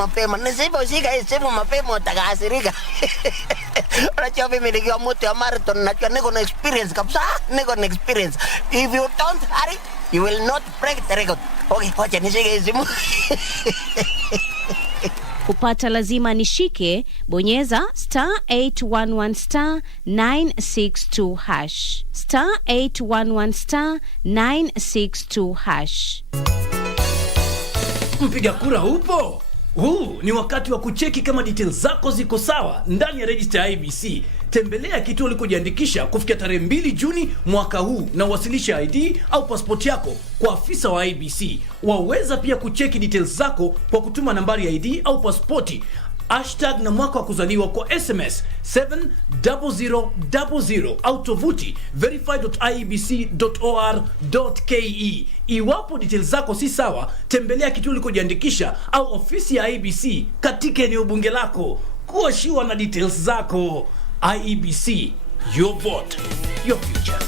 mapema. Nisiposhika hii simu mapema utakasirika. Unajua mimi nikiwa mtu ya marathon najua niko na experience kabisa. Niko na experience. If you don't hurry, you will not break the record. Okay, wacha nishike hii simu. Kupata lazima nishike, bonyeza *811 *962#. *811 *962#. Mpiga kura upo? Huu ni wakati wa kucheki kama details zako ziko sawa ndani ya register ya IBC. Tembelea kituo ulikojiandikisha kufikia tarehe 2 Juni mwaka huu na uwasilisha ID au passport yako kwa afisa wa IBC. Waweza pia kucheki details zako kwa kutuma nambari ya ID au passporti hashtag na mwaka wa kuzaliwa kwa SMS 70000 au tovuti verify.iebc.or.ke. Iwapo details zako si sawa, tembelea kituo ulikojiandikisha au ofisi ya IBC katika eneo bunge lako. Kuwa sure na details zako. IEBC, your vote, your future.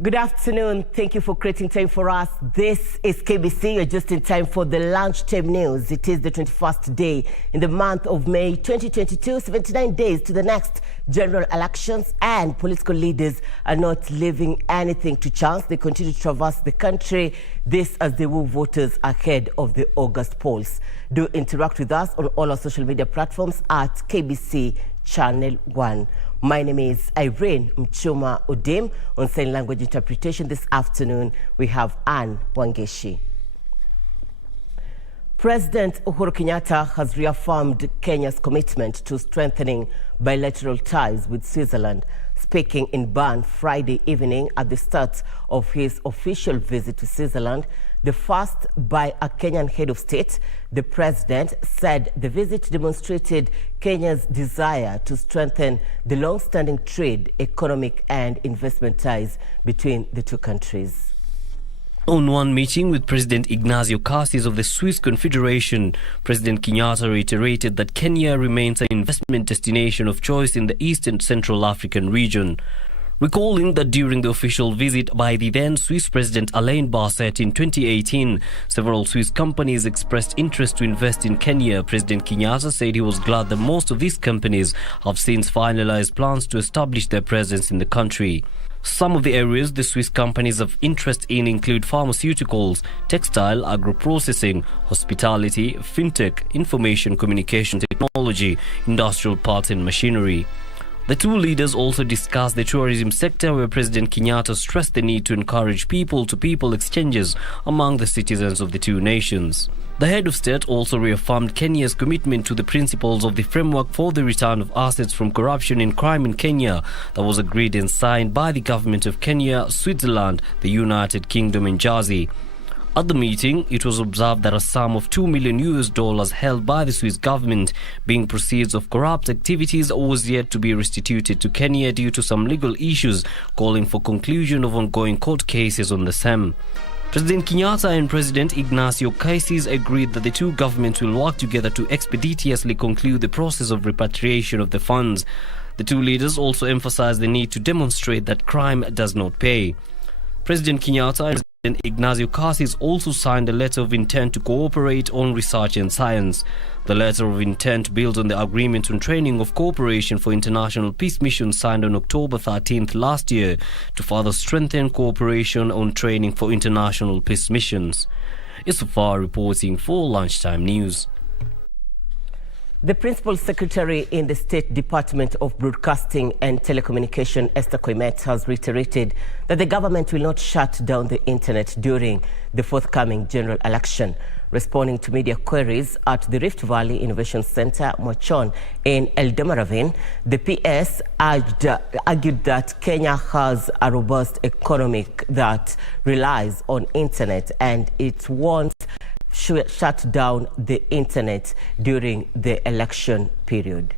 Good afternoon. Thank you for creating time for us. This is KBC. You're just in time for the Lunchtime News. It is the 21st day in the month of May 2022, 79 days to the next general elections, and political leaders are not leaving anything to chance. They continue to traverse the country, this as they woo voters ahead of the August polls. Do interact with us on all our social media platforms at KBC Channel 1. My name is Irene Muchuma Odim. On sign language interpretation this afternoon, we have Anne Wangeshi. President Uhuru Kenyatta has reaffirmed Kenya's commitment to strengthening bilateral ties with Switzerland. Speaking in Bern Friday evening at the start of his official visit to Switzerland, the first by a Kenyan head of state, the president said the visit demonstrated Kenya's desire to strengthen the long-standing trade, economic and investment ties between the two countries. On one meeting with President Ignacio Cassis of the Swiss Confederation, President Kenyatta reiterated that Kenya remains an investment destination of choice in the East and Central African region. Recalling that during the official visit by the then Swiss President Alain Berset in 2018, several Swiss companies expressed interest to invest in Kenya, President Kenyatta said he was glad that most of these companies have since finalized plans to establish their presence in the country. Some of the areas the Swiss companies have interest in include pharmaceuticals, textile, agro-processing, hospitality, fintech, information communication technology, industrial parts and machinery. The two leaders also discussed the tourism sector, where President Kenyatta stressed the need to encourage people-to-people exchanges among the citizens of the two nations. The head of state also reaffirmed Kenya's commitment to the principles of the framework for the return of assets from corruption and crime in Kenya that was agreed and signed by the government of Kenya, Switzerland, the United Kingdom and Jersey. At the meeting, it was observed that a sum of $2 million held by the Swiss government, being proceeds of corrupt activities, was yet to be restituted to Kenya due to some legal issues, calling for conclusion of ongoing court cases on the same. President Kenyatta and President Ignacio Cassis agreed that the two governments will work together to expeditiously conclude the process of repatriation of the funds. The two leaders also emphasized the need to demonstrate that crime does not pay. President Kenyatta and President Ignacio Cassis also signed a letter of intent to cooperate on research and science. The letter of intent builds on the agreement on training of cooperation for international peace missions signed on October 13th last year to further strengthen cooperation on training for international peace missions. Isafar reporting for Lunchtime News. The Principal Secretary in the State Department of Broadcasting and Telecommunication, Esther Koimet, has reiterated that the government will not shut down the internet during the forthcoming general election. Responding to media queries at the Rift Valley Innovation Center, Muchuma, in Eldoradine, the PS argued that Kenya has a robust economy that relies on internet and it won't shut down the internet during the election period.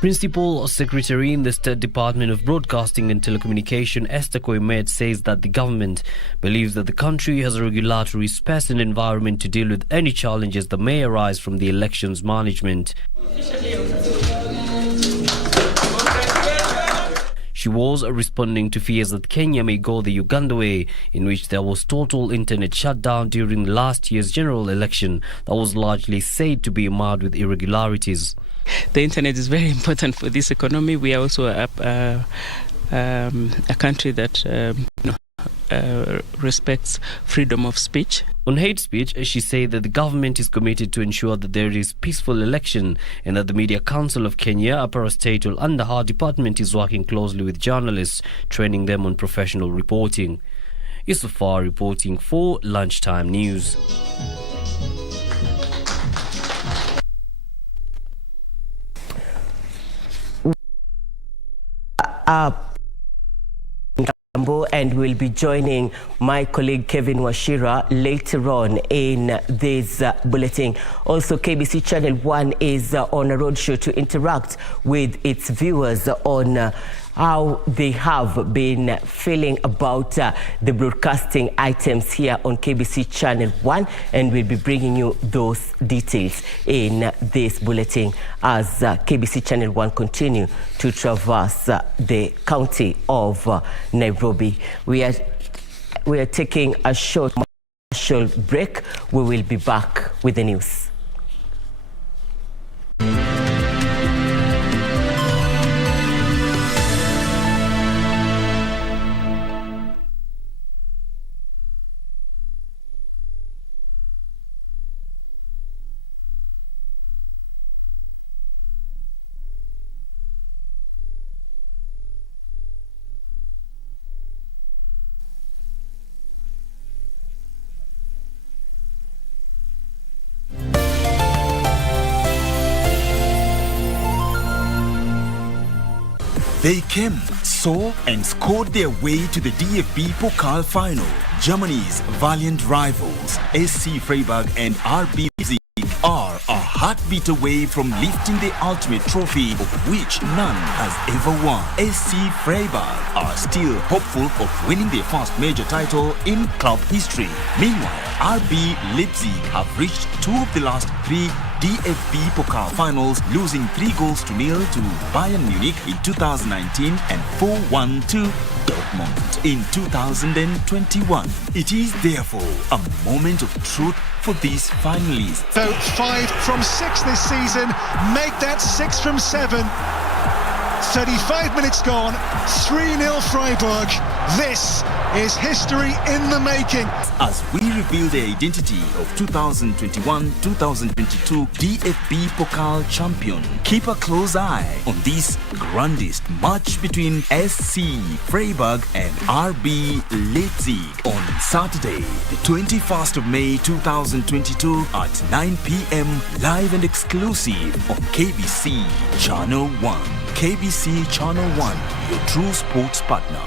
Principal Secretary in the State Department of Broadcasting and Telecommunication, Esther Koimet, says that the government believes that the country has a regulatory space and environment to deal with any challenges that may arise from the elections management. She was responding to fears that Kenya may go the Uganda way, in which there was total internet shutdown during last year's general election that was largely said to be marred with irregularities. The internet is very important for this economy. We are also a country that respects freedom of speech. On hate speech, she said that the government is committed to ensure that there is peaceful election and that the Media Council of Kenya, a parastatal under her department, is working closely with journalists, training them on professional reporting. Yusufar reporting for Lunchtime News. And we'll be joining my colleague Kevin Washira later on in this bulletin. Also, KBC Channel 1 is on a roadshow to interact with its viewers on how they have been feeling about the broadcasting items here on KBC Channel 1, and we'll be bringing you those details in this bulletin as KBC Channel 1 continue to traverse the county of Nairobi. We are taking a short commercial break. We will be back with the news. They came, saw and scored their way to the DFB Pokal final. Germany's valiant rivals, SC Freiburg and RB Leipzig, are a heartbeat away from lifting the ultimate trophy of which none has ever won. SC Freiburg are still hopeful of winning their first major title in club history. Meanwhile, RB Leipzig have reached 2 of the last 3 DFB Pokal finals, losing 3-0 to Bayern Munich in 2019 and 4-1 to Dortmund in 2021. It is therefore a moment of truth for these finalists. So 5 from 6 this season, make that 6 from 7. 35 minutes gone, 3-0 Freiburg. This is history in the making. As we reveal the identity of 2021-2022 DFB Pokal champion, keep a close eye on this grandest match between SC Freiburg and RB Leipzig on Saturday, the 21st of May 2022 at 9 p.m. live and exclusive on KBC Channel 1. KBC Channel 1, your true sports partner.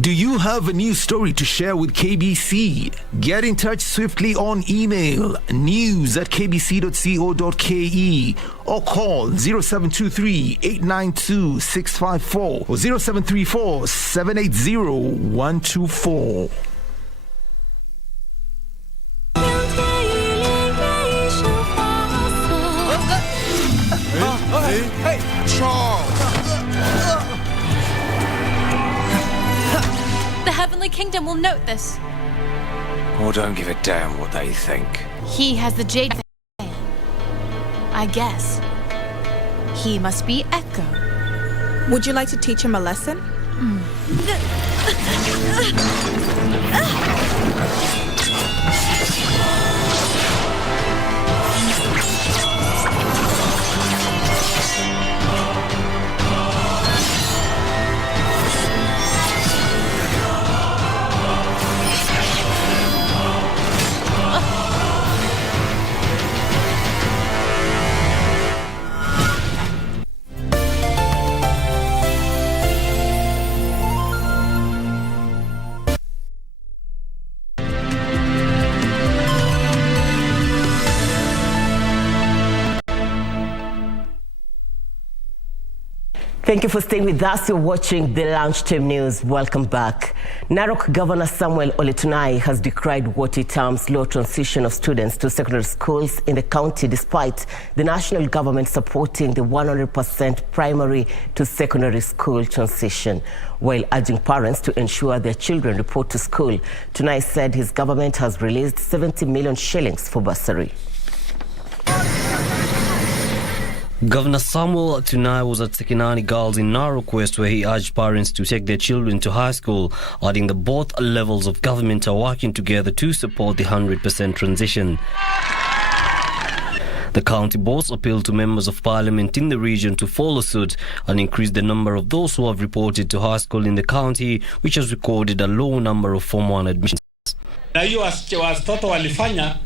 Do you have a news story to share with KBC? Get in touch swiftly on email news@kbc.co.ke or call 0723 892 654 or 0734 780 124. Hey, Charles! The Heavenly Kingdom will note this. Or don't give a damn what they think. He has the jade. I guess. He must be Echo. Would you like to teach him a lesson? Thank you for staying with us. You're watching the Lunchtime News. Welcome back. Narok Governor Samuel Oletunai has decried what he terms low transition of students to secondary schools in the county, despite the national government supporting the 100% primary to secondary school transition, while urging parents to ensure their children report to school. Tunai said his government has released 70 million shillings for bursary. Governor Samuel Tunai was at Sekinani Girls in Narok West, where he urged parents to take their children to high school, adding that both levels of government are working together to support the 100% transition. The county boss appealed to members of parliament in the region to follow suit and increase the number of those who have reported to high school in the county, which has recorded a low number of Form 1 admissions. Na hiyo watoto walifanya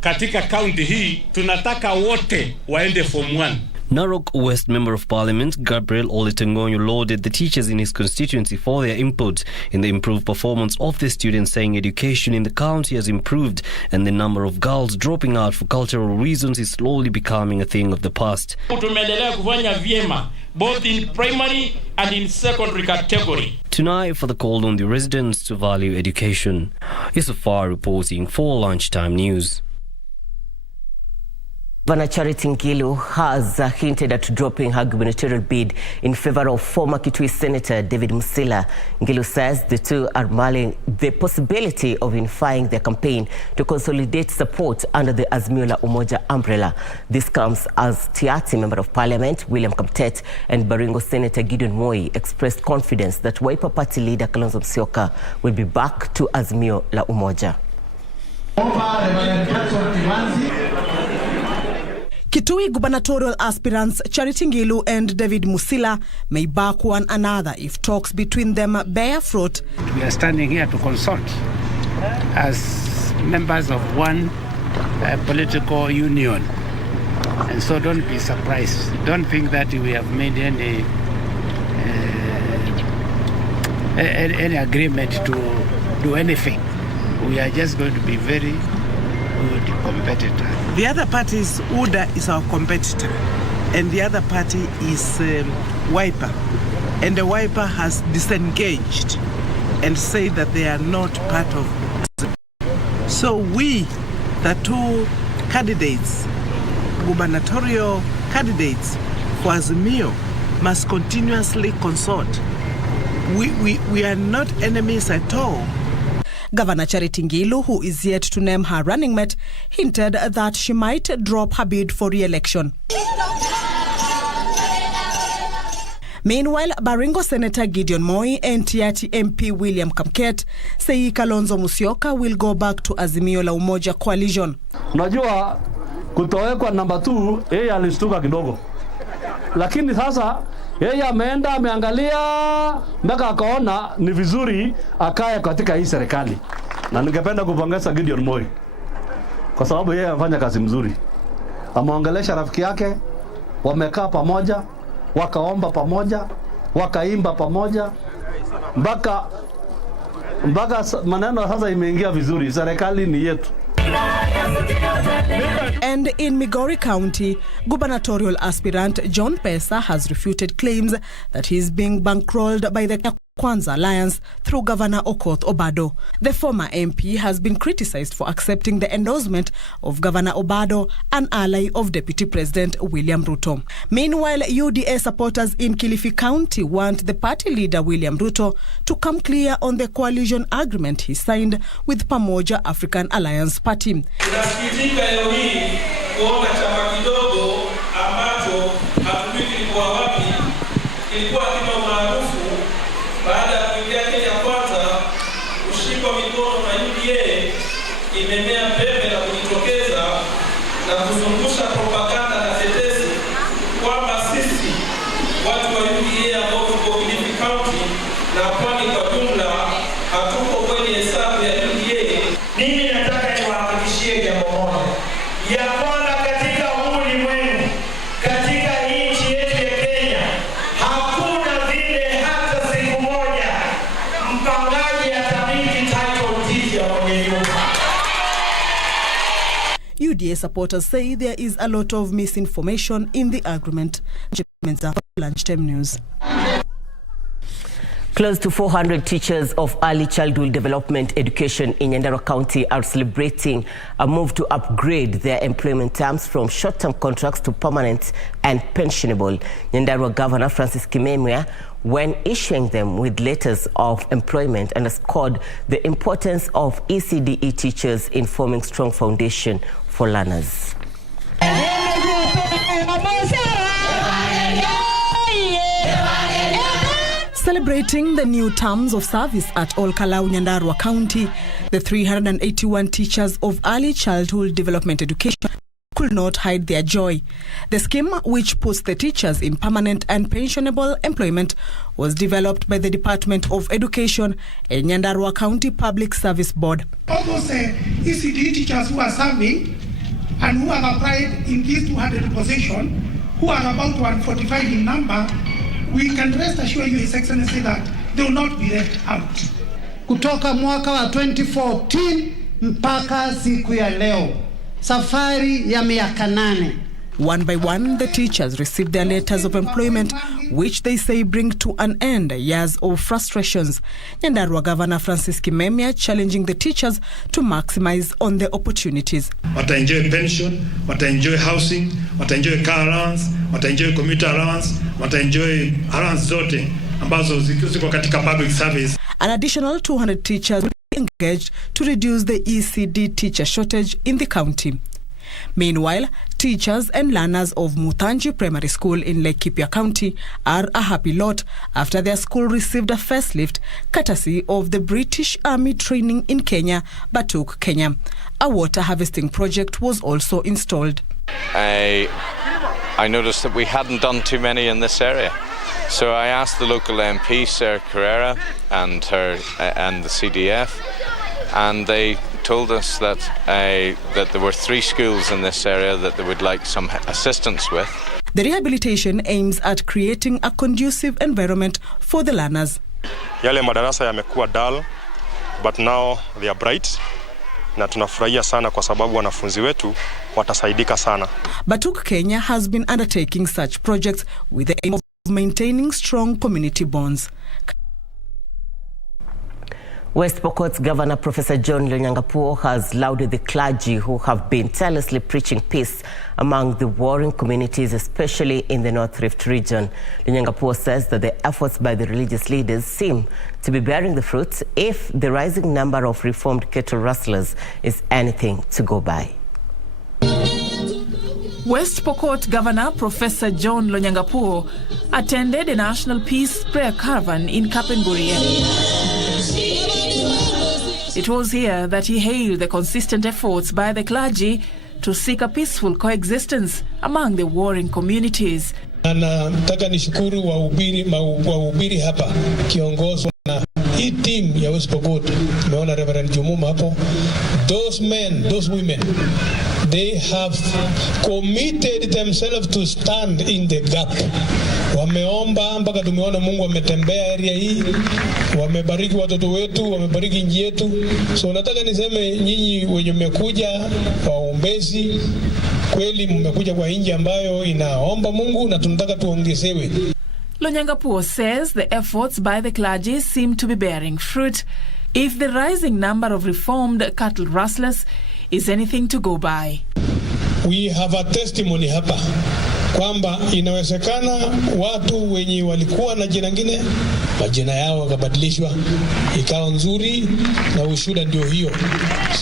katika county hii, tunataka wote waende Form 1. Narok West Member of Parliament Gabriel Oletengonyo lauded the teachers in his constituency for their input in the improved performance of the students, saying education in the county has improved and the number of girls dropping out for cultural reasons is slowly becoming a thing of the past. Tumeendelea kufanya vyema both in primary and in secondary category. Tonight, for the call on the residents to value education. Isafar reporting for Lunchtime News. Governor Charity Ngilu has hinted at dropping her gubernatorial bid in favor of former Kitui Senator David Musila. Ngilu says the two are mulling the possibility of unifying their campaign to consolidate support under the Azimio la Umoja umbrella. This comes as Tiati Member of Parliament William Kamtet and Baringo Senator Gideon Moi expressed confidence that Wiper Party leader Kalonzo Musyoka will be back to Azimio la Umoja. Kitui gubernatorial aspirants Charity Ngilu and David Musila may back one another if talks between them bear fruit. We are standing here to consult as members of one political union. And so don't be surprised. Don't think that we have made any agreement to do anything. We are just going to be very good competitor. The other party is UDA is our competitor, and the other party is Wiper, and the Wiper has disengaged and said that they are not part of it. So we, the two candidates, gubernatorial candidates for Azimio, must continuously consult. We are not enemies at all. Governor Charity Ngilu, who is yet to name her running mate, hinted that she might drop her bid for re-election. Meanwhile, Baringo Senator Gideon Moi and Tiati MP William Kamtet say Kalonzo Musyoka will go back to Azimio la Umoja coalition. Unajua kutowekwa namba 2 yeye alistuka kidogo. Lakini sasa yeye ameenda ameangalia mpaka akaona ni vizuri akae katika hii serikali. Na ningependa kupongeza Gideon Moi kwa sababu yeye anafanya kazi mzuri. Ameongelesha rafiki yake, wamekaa pamoja, wakaomba pamoja, wakaimba pamoja, mpaka maneno sasa imeingia vizuri. Serikali ni yetu. And in Migori County, gubernatorial aspirant John Pesa has refuted claims that he is being bankrolled by the Kwanza Alliance through Governor Okoth Obado. The former MP has been criticized for accepting the endorsement of Governor Obado, an ally of Deputy President William Ruto. Meanwhile, UDA supporters in Kilifi County want the party leader William Ruto to come clear on the coalition agreement he signed with Pamoja African Alliance Party. Baada ya kuingia Kenya Kwanza, kushikwa mikono na UDA UDA supporters say there is a lot of misinformation in the agreement. Lunchtime News. Close to 400 teachers of early childhood development education in Nyandarua County are celebrating a move to upgrade their employment terms from short-term contracts to permanent and pensionable. Nyandarua Governor Francis Kimemia, when issuing them with letters of employment, underscored the importance of ECDE teachers in forming strong foundation for learners. Celebrating the new terms of service at Ol Kalau, Nyandarua County, the 381 teachers of early childhood development education could not hide their joy. The scheme, which puts the teachers in permanent and pensionable employment, was developed by the Department of Education and Nyandarua County Public Service Board. All those ECD teachers who are serving and who have applied in this 200 position, who are about 145 in number, we can rest assure you, His Excellency, that they will not be left out. Kutoka mwaka wa 2014 mpaka siku ya leo, safari ya miaka 8. One by one, the teachers received their letters of employment, which they say bring to an end years of frustrations. Nyandarua Governor Francis Kimemia challenging the teachers to maximize on the opportunities. Wata-enjoy pension, wata-enjoy housing, wata-enjoy car allowance, wata-enjoy commuter allowance, wata-enjoy allowance zote ambazo ziko katika public service. An additional 200 teachers will be engaged to reduce the ECD teacher shortage in the county. Meanwhile, teachers and learners of Muthanji Primary School in Laikipia County are a happy lot after their school received a facelift courtesy of the British Army training in Kenya, Batuk, Kenya. A water harvesting project was also installed. I noticed that we hadn't done too many in this area. So I asked the local MP, Sarah Carrera, and the CDF, and they told us that there were 3 schools in this area that they would like some assistance with. The rehabilitation aims at creating a conducive environment for the learners. Yale madarasa yamekuwa dull, but now they are bright. Na tunafurahia sana kwa sababu wanafunzi wetu watasaidika sana. Batuk, Kenya has been undertaking such projects with the aim of maintaining strong community bonds. West Pokot's Governor Professor John Lonyangapuo has lauded the clergy who have been tirelessly preaching peace among the warring communities, especially in the North Rift region. Lonyangapuo says that the efforts by the religious leaders seem to be bearing the fruits if the rising number of reformed cattle rustlers is anything to go by. West Pokot Governor Professor John Lonyangapuo attended a national peace prayer caravan in Kapenguria. It was here that he hailed the consistent efforts by the clergy to seek a peaceful coexistence among the warring communities. Nataka nishukuru wahubiri hapa kiongozwa na hii team ya West Pokot. Tumeona Reverend Jumuma hapo. Those men, those women, they have committed themselves to stand in the gap. Wameomba mpaka tumeona Mungu ametembea area hii, wamebariki watoto wetu, wamebariki nchi yetu. So nataka niseme nyinyi wenye mmekuja waombezi, kweli mmekuja kwa nchi ambayo inaomba Mungu na tunataka tuongezewe. Lonyangapuo says the efforts by the clergy seem to be bearing fruit if the rising number of reformed cattle rustlers is anything to go by. We have a testimony hapa kwamba inawezekana watu wenye walikuwa na jina ngine majina yao yakabadilishwa ikawa nzuri, na ushuhuda ndio hiyo.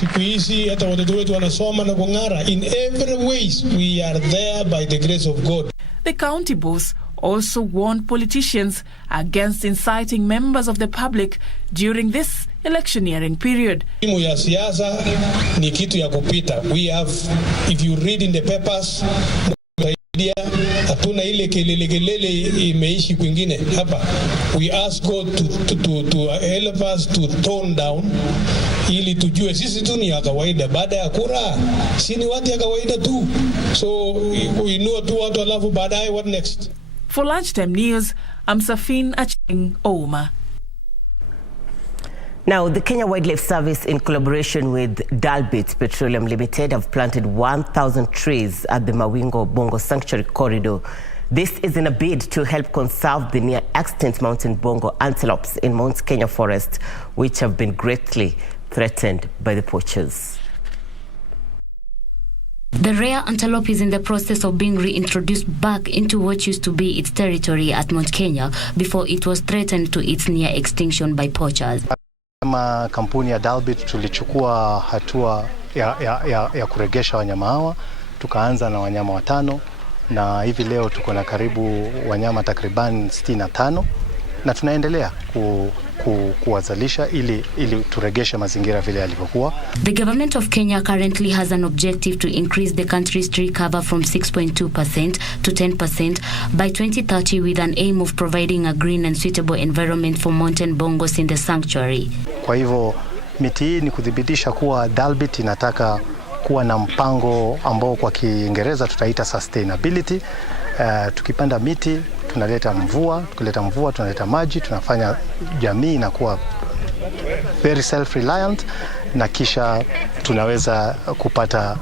Siku hizi hata watoto wetu wanasoma na kung'ara. In every ways we are there by the grace of God. The county boss also warned politicians against inciting members of the public during this electioneering period. Timu ya siasa ni kitu ya kupita. We have, if you read in the papers, hatuna ile kelele imeishi kwingine hapa. We ask God to help us to tone down ili tujue sisi tu ni ya kawaida. Baada ya kura si ni watu ya kawaida tu, so we know tu watu alafu baadaye what next. For Lunchtime News, I'm Safin Acheng Ouma. Now, the Kenya Wildlife Service, in collaboration with Dalbit Petroleum Limited, have planted 1,000 trees at the Mawingo Bongo Sanctuary Corridor. This is in a bid to help conserve the near-extinct mountain bongo antelopes in Mount Kenya forest, which have been greatly threatened by the poachers. The rare antelope is in the process of being reintroduced back into what used to be its territory at Mount Kenya before it was threatened to its near extinction by poachers. Kama kampuni ya Dalbit tulichukua hatua ya kuregesha wanyama hawa, tukaanza na wanyama 5 na hivi leo tuko na karibu wanyama takriban 65 na tunaendelea kuwazalisha ili turegeshe mazingira vile yalivyokuwa. The government of Kenya currently has an objective to increase the country's tree cover from 6.2% to 10% by 2030 with an aim of providing a green and suitable environment for mountain bongos in the sanctuary. Kwa hivyo miti hii ni kudhibitisha kuwa Dalbit inataka kuwa na mpango ambao kwa Kiingereza tutaita sustainability. Tukipanda miti tunaleta mvua, tukileta mvua tunaleta maji, tunafanya jamii inakuwa very self-reliant na kisha tunaweza kupata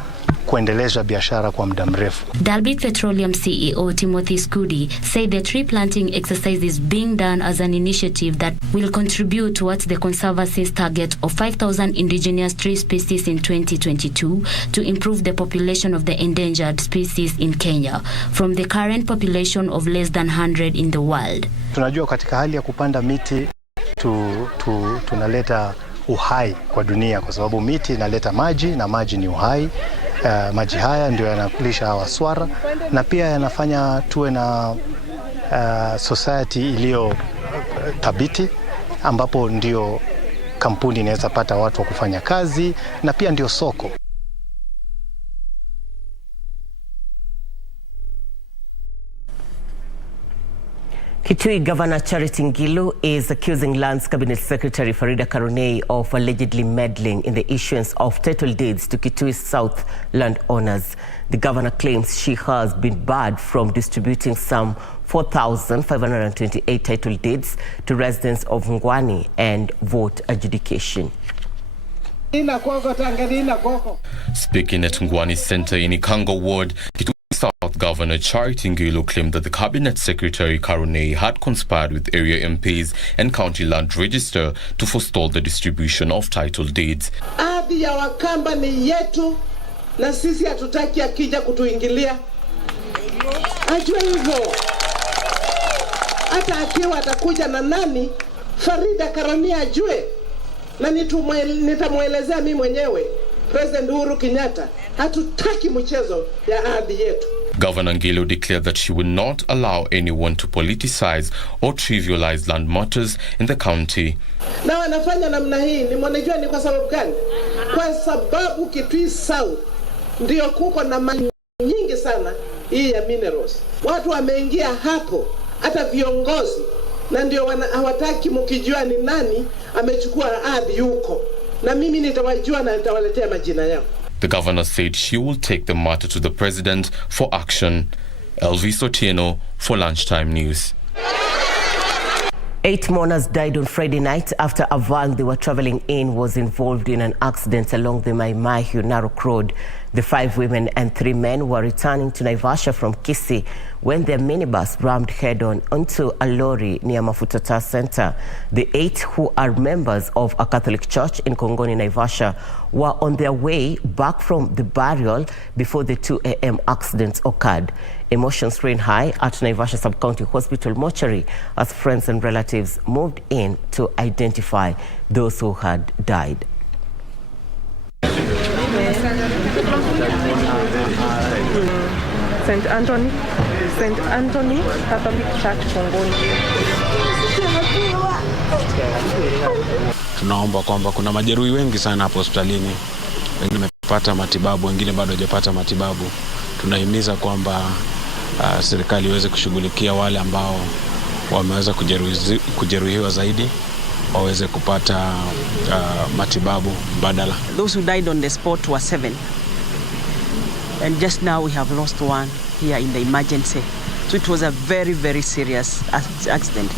kuendeleza biashara kwa muda mrefu. Dalbit Petroleum CEO Timothy Skudi said the tree planting exercise is being done as an initiative that will contribute towards the Conservancy's target of 5,000 indigenous tree species in 2022 to improve the population of the endangered species in Kenya from the current population of less than 100 in the world. Tunajua katika hali ya kupanda miti tunaleta uhai kwa dunia kwa sababu miti inaleta maji na maji ni uhai. Maji haya ndio yanakulisha hawa swara na pia yanafanya tuwe na society iliyo thabiti ambapo ndio kampuni inaweza pata watu wa kufanya kazi na pia ndio soko. Kitui Governor Charity Ngilu is accusing Lands Cabinet Secretary Farida Karonei of allegedly meddling in the issuance of title deeds to Kitui South landowners. The governor claims she has been barred from distributing some 4,528 title deeds to residents of Ngwani and vote adjudication. Speaking at Ngwani Center in Ikango Ward, Kitui South Governor Charity Ngilu claimed that the Cabinet Secretary Karonei had conspired with area MPs and county land register to forestall the distribution of title deeds. Ardhi ya Wakamba ni yetu na sisi hatutaki akija kutuingilia. Ajue hivyo. Hata akiwa atakuja na nani, Farida Karonei ajue. Na nitamuelezea mimi mwenyewe. President Uhuru Kenyatta, hatutaki mchezo ya ardhi yetu. Governor Ngilu declared that she will not allow anyone to politicize or trivialize land matters in the county. Na wanafanya namna hii ni mwanajua ni kwa sababu gani? Kwa sababu Kitui South ndio kuko na mali nyingi sana hii ya minerals. Watu wameingia hapo hata viongozi na ndio hawataki mkijua ni nani amechukua ardhi huko. Na mimi nitawajua na nitawaletea majina yao. The governor said she will take the matter to the president for action. Elvis Otieno for Lunchtime News. 8 mourners died on Friday night after a van they were traveling in was involved in an accident along the Mai-Mahiu Narok Road. The 5 women and 3 men were returning to Naivasha from Kisii when their minibus rammed head-on onto a lorry near Mafutata Center. The 8, who are members of a Catholic church in Kongoni, Naivasha, were on their way back from the burial before the 2 a.m. accident occurred. Emotions ran high at Naivasha Sub-County Hospital mortuary as friends and relatives moved in to identify those who had died. St. Anthony Catholic Church Kongoni. Tunaomba kwamba kuna majeruhi wengi sana hapo hospitalini. Wengine wamepata matibabu, wengine bado hawajapata matibabu. Tunahimiza kwamba serikali iweze kushughulikia wale ambao wameweza kujeruhiwa zaidi waweze kupata matibabu mbadala. Those who died on the spot were 7. And just now we have lost 1 here in the emergency. So it was a very, very serious accident.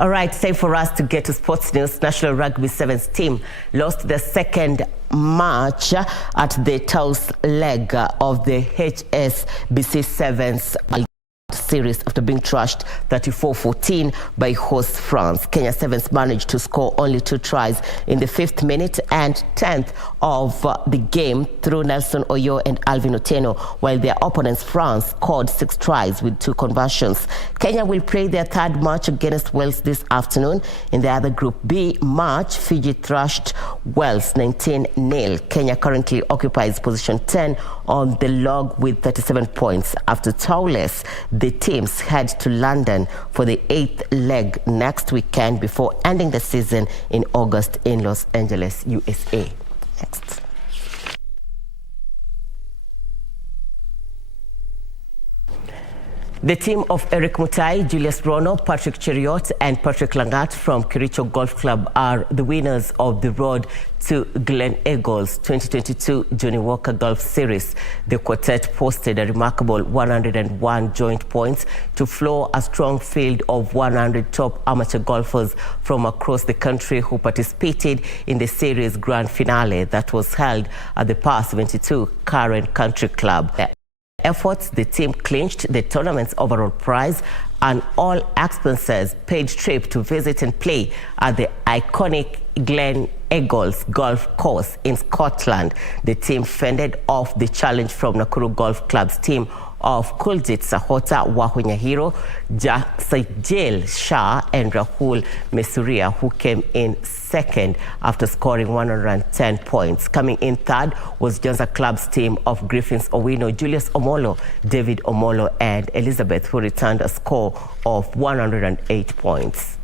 All right, time for us to get to sports news. National Rugby Sevens team lost the second match at the Taos leg of the HSBC Sevens series after being trashed 34-14 by host France. Kenya Sevens managed to score only 2 tries in the 5th minute and 10th of the game through Nelson Oyo and Alvin Otieno, while their opponents France scored 6 tries with 2 conversions. Kenya will play their 3rd match against Wales this afternoon. In the other Group B match, Fiji thrashed Wales 19-0. Kenya currently occupies position 10 on the log with 37 points. After Towless, the teams head to London for the 8th leg next weekend before ending the season in August in Los Angeles, USA. Next. The team of Eric Mutai, Julius Rono, Patrick Cheriot and Patrick Langat from Kericho Golf Club are the winners of the Road to Glen Eagles 2022 Johnny Walker Golf Series. The quartet posted a remarkable 101 joint points to floor a strong field of 100 top amateur golfers from across the country who participated in the series grand finale that was held at the Par 72 Karen Country Club. Efforts, the team clinched the tournament's overall prize and all expenses paid trip to visit and play at the iconic Glen Eagles Golf Course in Scotland. The team fended off the challenge from Nakuru Golf Club's team of Kuljit Sahota, Wahunyahiro, Sajel Shah and Rahul Mesuria, who came in second after scoring 110 points. Coming in third was Jonza Club's team of Griffins Owino, Julius Omolo, David Omolo and Elizabeth, who returned a score of 108 points.